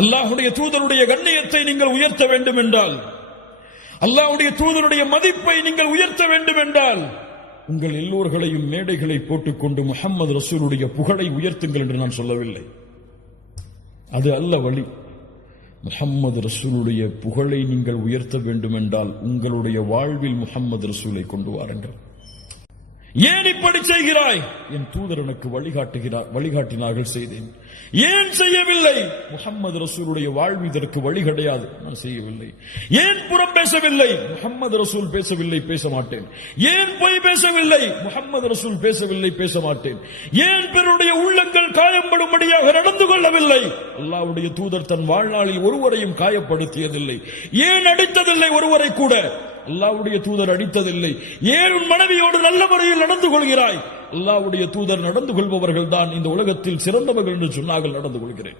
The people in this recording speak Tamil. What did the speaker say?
அல்லாஹ்வுடைய தூதருடைய கண்ணியத்தை நீங்கள் உயர்த்த வேண்டும் என்றால், அல்லாஹ்வுடைய தூதருடைய மதிப்பை நீங்கள் உயர்த்த வேண்டும் என்றால், உங்கள் எல்லோர்களையும் மேடைகளை போட்டுக்கொண்டு முஹம்மது ரசூலுடைய புகழை உயர்த்துங்கள் என்று நான் சொல்லவில்லை. அது அல்ல வழி. முஹம்மது ரசூலுடைய புகழை நீங்கள் உயர்த்த வேண்டும் என்றால் உங்களுடைய வாழ்வில் முஹம்மது ரசூலை கொண்டு வாருங்கள். ஏன் இப்படி செய்கிறாய்? என் தூதர் எனக்கு வழிகாட்டினார்கள், செய்தேன். ஏன் செய்யவில்லை? முஹம்மது ரசூலுடைய வாழ்வு இதற்கு வழி கிடையாது, நான் செய்யவில்லை. ஏன் புறம் பேசவில்லை? முஹம்மது ரசூல் பேசவில்லை, பேச மாட்டேன். ஏன் பொய் பேசவில்லை? முஹம்மது ரசூல் பேசவில்லை, பேச மாட்டேன். ஏன் பிறருடைய உள்ளங்கள் காயப்படும்படியாக நடந்து கொள்ளவில்லை? அல்லாஹ்வுடைய தூதர் தன் வாழ்நாளில் ஒருவரையும் காயப்படுத்தியதில்லை. ஏன் அடித்ததில்லை ஒருவரை கூட? அல்லாஹ்வுடைய தூதர் அடித்ததில்லை. ஏன் உன் மனைவியோடு நல்ல முறையில் நடந்து கொள்கிறாய்? அல்லாஹ்வுடைய தூதர் நடந்து கொள்பவர்கள் தான் இந்த உலகத்தில் சிறந்தவர்கள் என்று சொன்னார்கள், நடந்து கொள்கிறேன்.